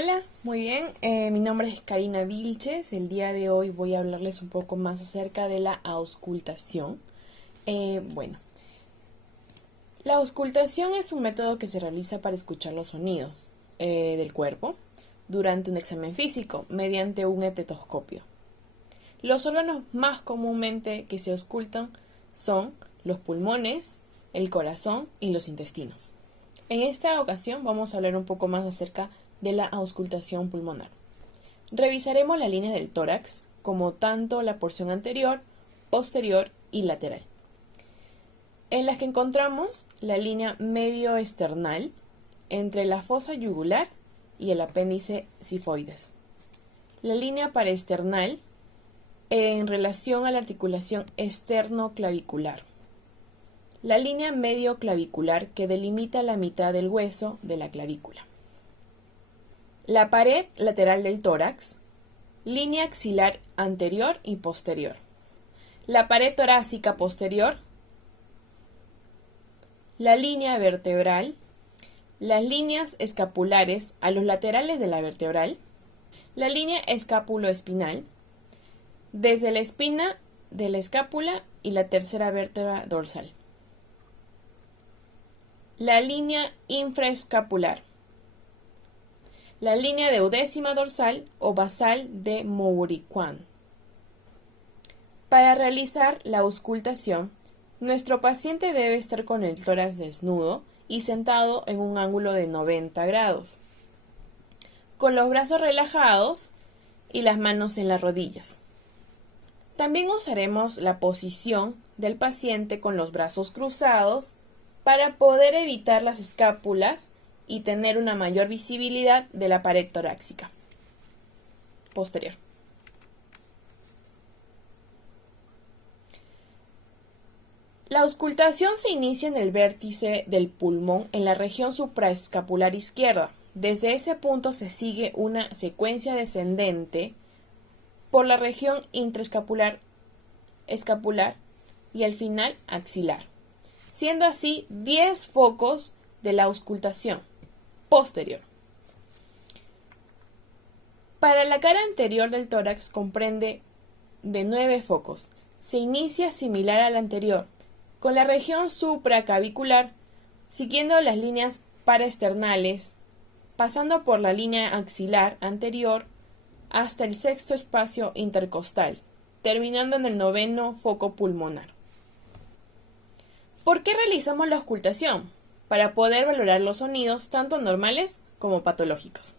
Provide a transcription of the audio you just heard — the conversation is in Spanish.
Hola, muy bien. Mi nombre es Karina Vilches. El día de hoy voy a hablarles un poco más acerca de la auscultación. Bueno, la auscultación es un método que se realiza para escuchar los sonidos del cuerpo durante un examen físico mediante un estetoscopio. Los órganos más comúnmente que se auscultan son los pulmones, el corazón y los intestinos. En esta ocasión vamos a hablar un poco más acerca de la auscultación pulmonar. Revisaremos la línea del tórax, como tanto la porción anterior, posterior y lateral, en las que encontramos la línea medio-esternal entre la fosa yugular y el apéndice sifoides. La línea paraesternal en relación a la articulación esternoclavicular. La línea medio-clavicular que delimita la mitad del hueso de la clavícula. La pared lateral del tórax, línea axilar anterior y posterior. La pared torácica posterior, la línea vertebral, las líneas escapulares a los laterales de la vertebral, la línea escapuloespinal, desde la espina de la escápula y la tercera vértebra dorsal. La línea infraescapular. La línea duodécima dorsal o basal de Mouriguen. Para realizar la auscultación, nuestro paciente debe estar con el tórax desnudo y sentado en un ángulo de 90 grados, con los brazos relajados y las manos en las rodillas. También usaremos la posición del paciente con los brazos cruzados para poder evitar las escápulas y tener una mayor visibilidad de la pared torácica posterior. La auscultación se inicia en el vértice del pulmón en la región supraescapular izquierda. Desde ese punto se sigue una secuencia descendente por la región intraescapular, escapular y al final axilar, siendo así 10 focos de la auscultación posterior. Para la cara anterior del tórax comprende de 9 focos. Se inicia similar al anterior, con la región supraclavicular, siguiendo las líneas paraesternales, pasando por la línea axilar anterior hasta el sexto espacio intercostal, terminando en el 9º foco pulmonar. ¿Por qué realizamos la auscultación? Para poder valorar los sonidos tanto normales como patológicos.